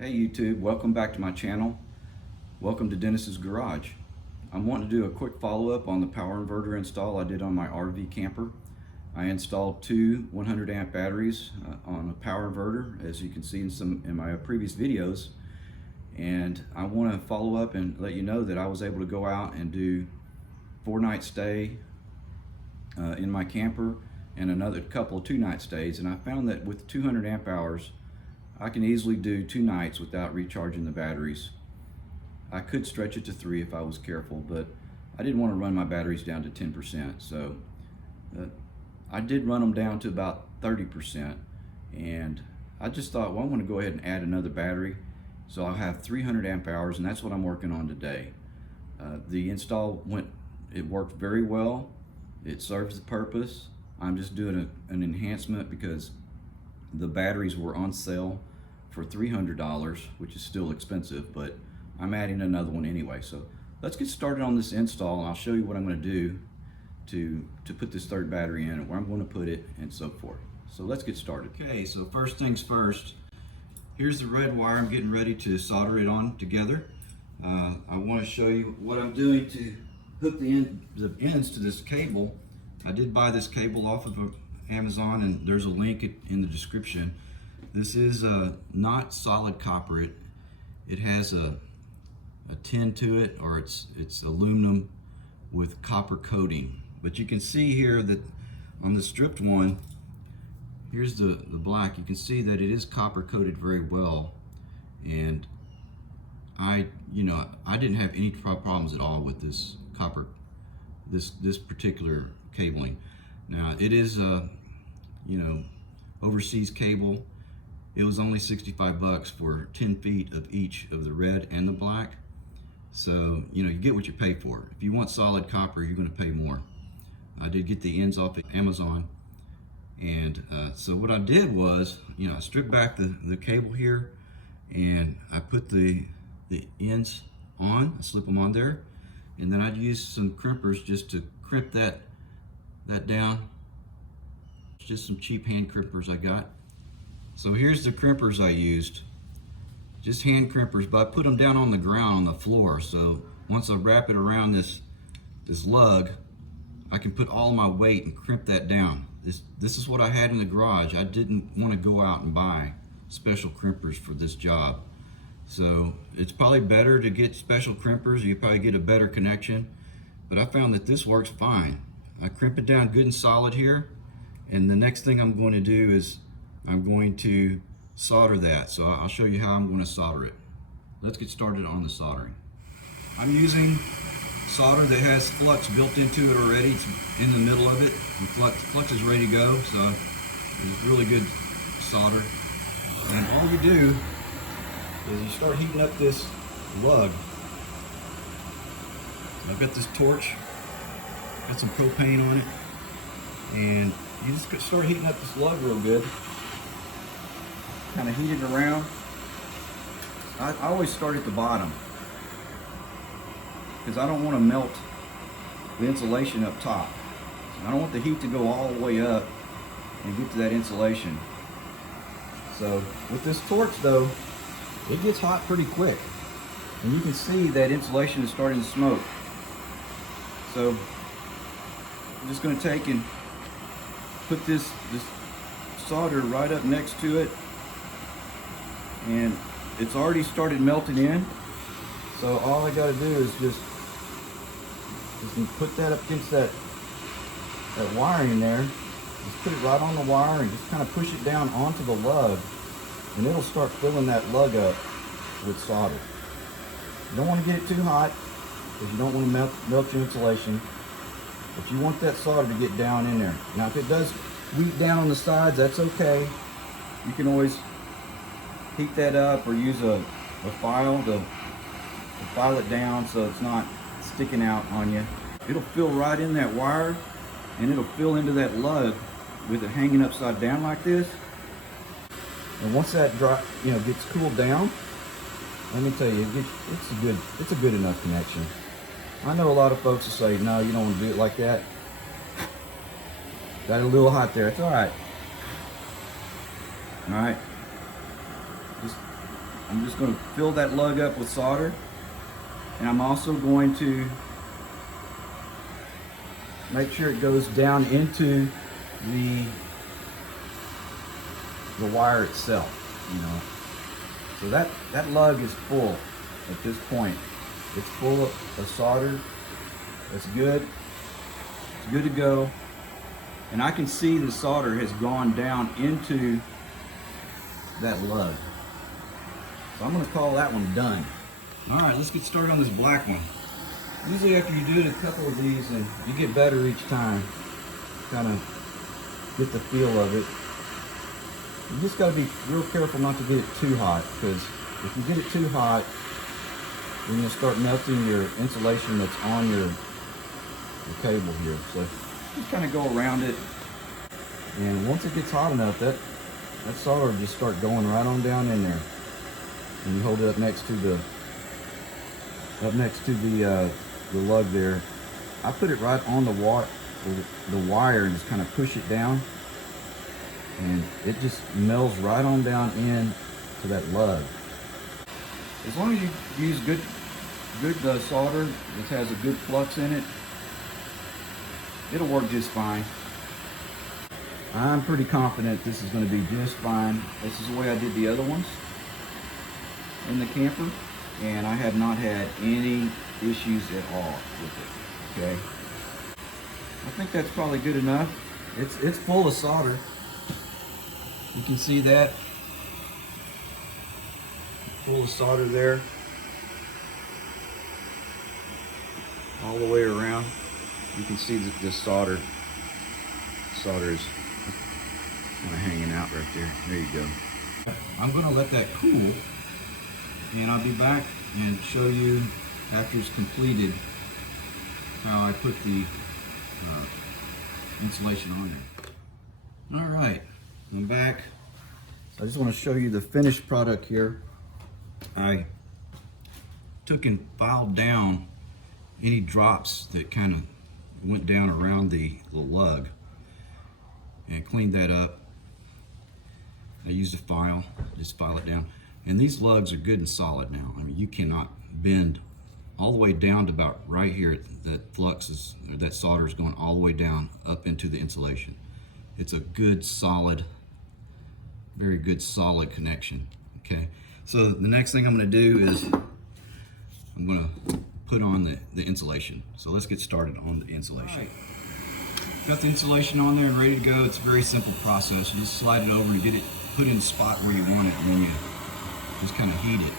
Hey YouTube, welcome back to my channel. Welcome to Dennis's Garage. I'm wanting to do a quick follow-up on the power inverter install I did on my RV camper. I installed two 100 amp batteries on a power inverter, as you can see in my previous videos. And I want to follow up and let you know that I was able to go out and do 4-night stay in my camper and another couple of 2-night stays. And I found that with 200 amp hours, I can easily do 2 nights without recharging the batteries. I could stretch it to 3 if I was careful, but I didn't want to run my batteries down to 10%. So I did run them down to about 30%. And I just thought, well, I want to go ahead and add another battery. So I'll have 300 amp hours, and that's what I'm working on today. The install worked very well. It serves the purpose. I'm just doing an enhancement because the batteries were on sale for $300, which is still expensive, but I'm adding another one anyway. So let's get started on this install, and I'll show you what I'm going to do to put this third battery in, and where I'm going to put it, and so forth. So let's get started. Okay, so first things first, here's the red wire. I'm getting ready to solder it on together. I want to show you what I'm doing to hook the ends to this cable. I did buy this cable off of Amazon, and there's a link in the description. This is not solid copper. It has a tin to it, or it's aluminum with copper coating. But you can see here that on the stripped one, here's the black. You can see that it is copper coated very well, and I didn't have any problems at all with this copper, this particular cabling. Now it is overseas cable. It was only 65 bucks for 10 feet of each of the red and the black. So you get what you pay for. If you want solid copper, you're going to pay more. I did get the ends off of Amazon, and so what I did was, I stripped back the cable here, and I put the ends on. I slip them on there, and then I'd use some crimpers just to crimp that down. Just some cheap hand crimpers I got. So here's the crimpers I used. Just hand crimpers, but I put them down on the ground on the floor. So once I wrap it around this lug, I can put all my weight and crimp that down. This is what I had in the garage. I didn't want to go out and buy special crimpers for this job. So it's probably better to get special crimpers. You probably get a better connection, but I found that this works fine. I crimp it down good and solid here, and the next thing I'm going to do is I'm going to solder that. So I'll show you how I'm going to solder it. Let's get started on the soldering. I'm using solder that has flux built into it already. It's in the middle of it. The flux is ready to go, so it's really good solder. And all you do is you start heating up this lug. I've got this torch, got some propane on it, and you just start heating up this lug real good. Kind of heat it around. I always start at the bottom because I don't want to melt the insulation up top. I don't want the heat to go all the way up and get to that insulation. So with this torch though, it gets hot pretty quick, and you can see that insulation is starting to smoke. So I'm just going to take and put this solder right up next to it, and it's already started melting in. So all I got to do is just put that up against that wiring there. Just put it right on the wire and just kind of push it down onto the lug, and it'll start filling that lug up with solder. You don't want to get it too hot because you don't want to melt your insulation, but you want that solder to get down in there. Now if it does weep down on the sides, that's okay. You can always heat that up or use a file to file it down so it's not sticking out on you. It'll fill right in that wire, and it'll fill into that lug with it hanging upside down like this. And once that gets cooled down, let me tell you, it's a good enough connection. I know a lot of folks will say, no, you don't want to do it like that. Got it a little hot there. It's all right. All right. Just I'm just going to fill that lug up with solder, and I'm also going to make sure it goes down into the wire itself, you know. So that lug is full at this point. It's full of solder. That's good. It's good to go. And I can see the solder has gone down into that lug. So I'm going to call that one done. All right, let's get started on this black one. Usually after you do a couple of these, and you get better each time, kind of get the feel of it. You just got to be real careful not to get it too hot, because if you get it too hot, then you'll start melting your insulation that's on your cable here. So just kind of go around it, and once it gets hot enough, that solder will just start going right on down in there. And you hold it up next to the lug there. I put it right on the wire and just kind of push it down, and it just melds right on down in to that lug. As long as you use good solder that has a good flux in it, it'll work just fine. I'm pretty confident this is going to be just fine. This is the way I did the other ones in the camper, and I have not had any issues at all with it. Okay, I think that's probably good enough. It's full of solder. You can see that, full of solder there, all the way around. You can see that this solder is kind of hanging out right there. There you go. I'm going to let that cool, and I'll be back and show you after it's completed how I put the insulation on there. All right, I'm back. I just want to show you the finished product here. I took and filed down any drops that kind of went down around the lug and cleaned that up. I used a file, just file it down. And these lugs are good and solid now. I mean, you cannot bend all the way down to about right here. That flux is, or that solder is going all the way down up into the insulation. It's a good, solid, very good, solid connection. Okay, so the next thing I'm going to do is I'm going to put on the insulation. So let's get started on the insulation. Right. Got the insulation on there and ready to go. It's a very simple process. You just slide it over and get it put in the spot where you want it, and then you just kind of heat it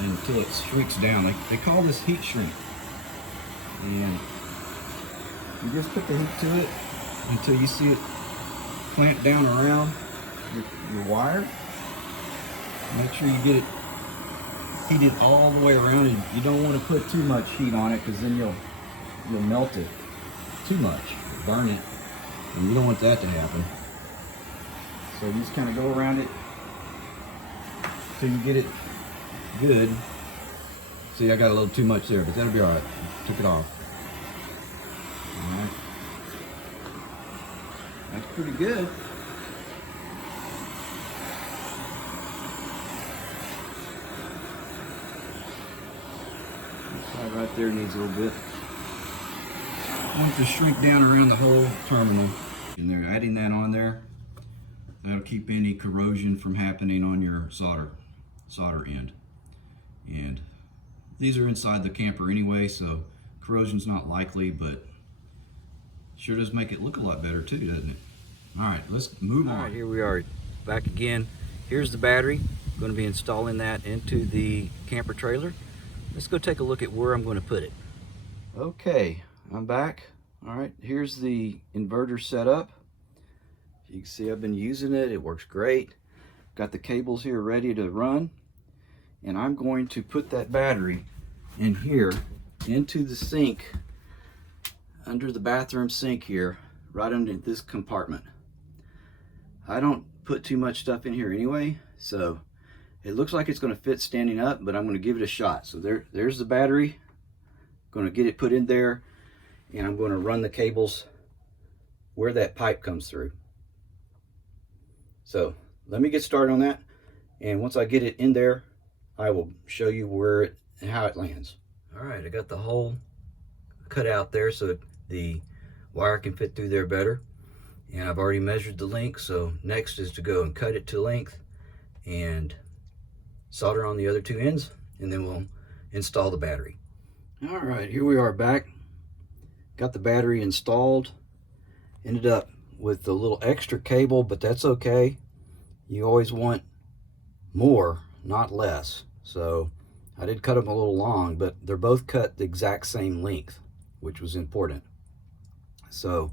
until it shrinks down. They call this heat shrink. And you just put the heat to it until you see it clamp down around your wire. Make sure you get it heated all the way around, and you don't want to put too much heat on it, because then you'll melt it too much, burn it, and you don't want that to happen. So you just kind of go around it till you get it good. See, I got a little too much there, but that'll be all right. Took it off. All right, that's pretty good. Right there needs a little bit. I want to shrink down around the whole terminal. And they're adding that on there. That'll keep any corrosion from happening on your solder end. And these are inside the camper anyway, so corrosion's not likely, but sure does make it look a lot better too, doesn't it? All right, let's move on. All right, here we are back again. Here's the battery. I'm going to be installing that into the camper trailer. Let's go take a look at where I'm going to put it. Okay, I'm back. All right, here's the inverter setup. You can see I've been using it. It works great. Got the cables here ready to run. And I'm going to put that battery in here into the sink, under the bathroom sink here, right under this compartment. I don't put too much stuff in here anyway, so it looks like it's going to fit standing up, but I'm going to give it a shot. So there's the battery. Going to get it put in there, and I'm going to run the cables where that pipe comes through. So let me get started on that, And once I get it in there, I will show you where it and how it lands. All right, I got the hole cut out there so the wire can fit through there better. And I've already measured the length, so next is to go and cut it to length and solder on the other two ends, and then we'll install the battery. All right, here we are back. Got the battery installed. Ended up with a little extra cable, but that's okay. You always want more, not less. So I did cut them a little long, but they're both cut the exact same length, which was important. So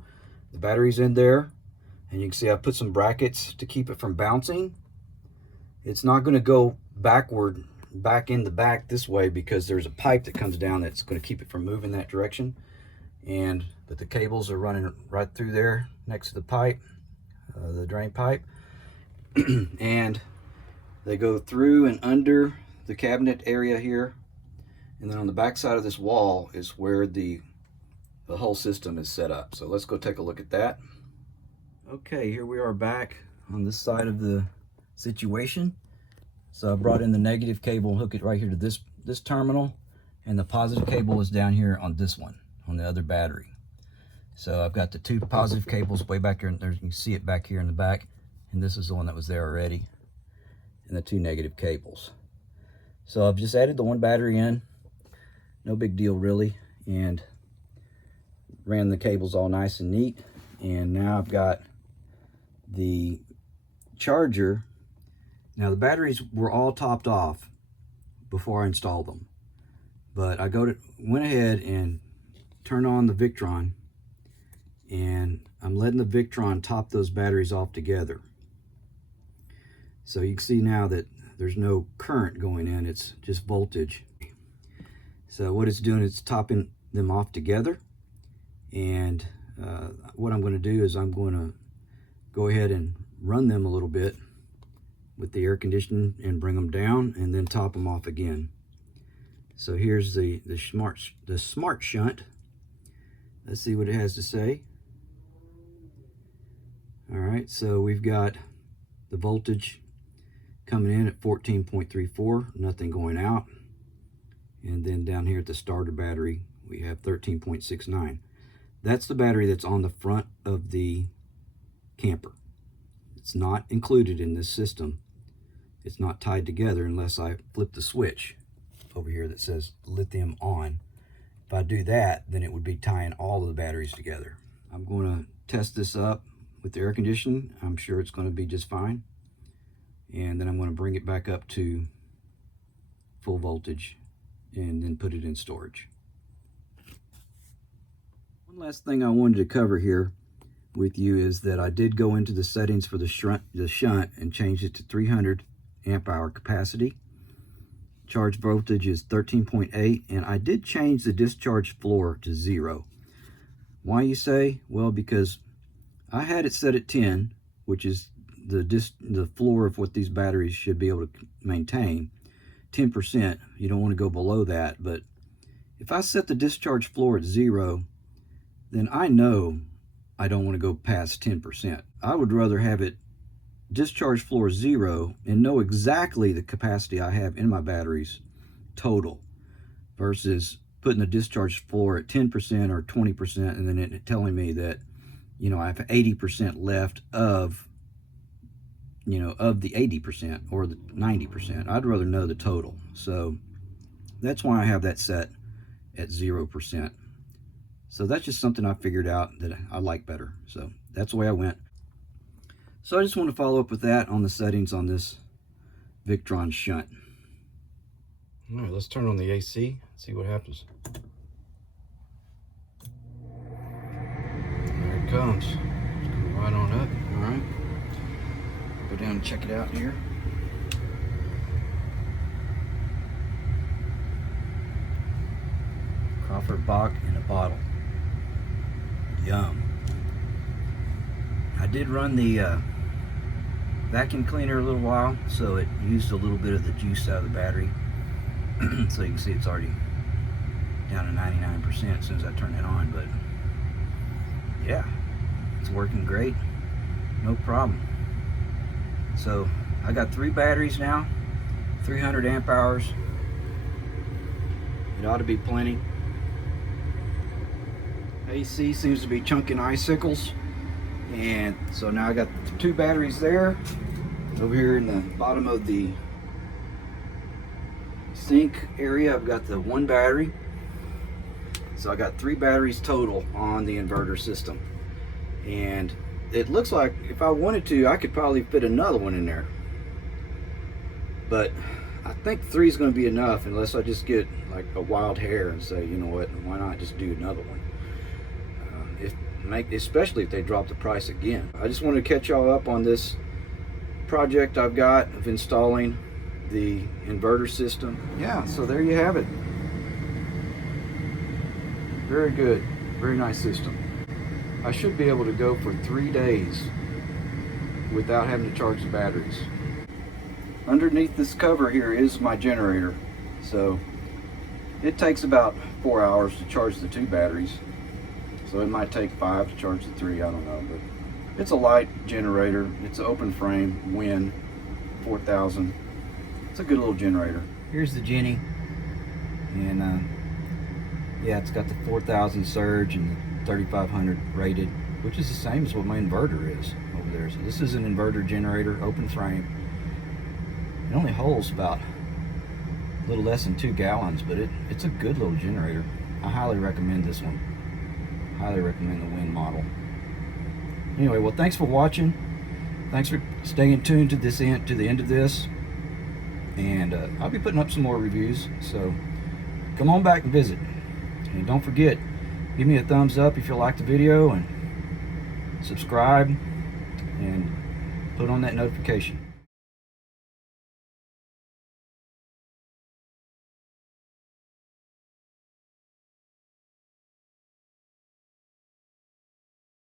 the battery's in there, and you can see I put some brackets to keep it from bouncing. It's not going to go backward, back in the back this way, because there's a pipe that comes down that's going to keep it from moving that direction. But the cables are running right through there next to the pipe, the drain pipe. And they go through and under the cabinet area here. And then on the back side of this wall is where the whole system is set up. So let's go take a look at that. Okay, here we are back on this side of the situation. So I brought in the negative cable, hook it right here to this terminal, and the positive cable is down here on this one, on the other battery. So I've got the two positive cables way back here, and you can see it back here in the back, and this is the one that was there already, and the two negative cables. So I've just added the one battery in, no big deal really, and ran the cables all nice and neat. And now I've got the charger. Now the batteries were all topped off before I installed them, but I went ahead and turned on the Victron, and I'm letting the Victron top those batteries off together. So you can see now that there's no current going in, it's just voltage. So what it's doing, it's topping them off together. And what I'm going to do is I'm going to go ahead and run them a little bit with the air conditioning and bring them down, and then top them off again. So here's the smart shunt. Let's see what it has to say. All right, so we've got the voltage coming in at 14.34, nothing going out. And then down here at the starter battery, we have 13.69. That's the battery that's on the front of the camper. It's not included in this system. It's not tied together unless I flip the switch over here that says lithium on. If I do that, then it would be tying all of the batteries together. I'm going to test this up with the air conditioning. I'm sure it's going to be just fine. And then I'm going to bring it back up to full voltage and then put it in storage. One last thing I wanted to cover here with you is that I did go into the settings for the shunt and change it to 300 amp hour capacity. Charge voltage is 13.8, and I did change the discharge floor to 0. Why, you say? Well, because I had it set at 10, which is the floor of what these batteries should be able to maintain. 10%, you don't want to go below that, but if I set the discharge floor at 0, then I know I don't want to go past 10%. I would rather have it discharge floor 0 and know exactly the capacity I have in my batteries total, versus putting the discharge floor at 10% or 20% and then it telling me that, you know, I have 80% left of, you know, of the 80% or the 90%. I'd rather know the total. So that's why I have that set at 0%. So that's just something I figured out that I like better. So that's the way I went. So I just want to follow up with that on the settings on this Victron shunt. All right, let's turn on the AC, see what happens. There it comes. It's coming right on up. All right. Go down and check it out here. Crawford Bach in a bottle. Yum. I did run the vacuum cleaner a little while, so it used a little bit of the juice out of the battery. So you can see it's already down to 99% as soon as I turn it on, but yeah, it's working great, no problem. So I got 3 batteries now, 300 amp hours. It ought to be plenty. AC seems to be chunking icicles, and so now I got 2 batteries there. Over here in the bottom of the sink area, I've got the 1 battery. So I got 3 batteries total on the inverter system, and it looks like if I wanted to, I could probably fit another one in there, but I think 3 is going to be enough, unless I just get like a wild hair and say, you know what, why not just do another one, especially if they drop the price again. I just wanted to catch y'all up on this project I've got of installing the inverter system. Yeah, so there you have it. Very good, very nice system. I should be able to go for 3 days without having to charge the batteries. Underneath this cover here is my generator, so it takes about 4 hours to charge the 2 batteries, so it might take 5 to charge the 3, I don't know, but it's a light generator. It's an open frame WEN 4000. It's a good little generator. Here's the Jenny, and yeah, it's got the 4000 surge and the 3500 rated, which is the same as what my inverter is over there. So this is an inverter generator, open frame. It only holds about a little less than 2 gallons, but it's a good little generator. I highly recommend this one. Highly recommend the WEN model. Anyway, well, thanks for watching. Thanks for staying tuned to the end of this, and I'll be putting up some more reviews, so come on back and visit. And don't forget, give me a thumbs up if you like the video, and subscribe and put on that notification.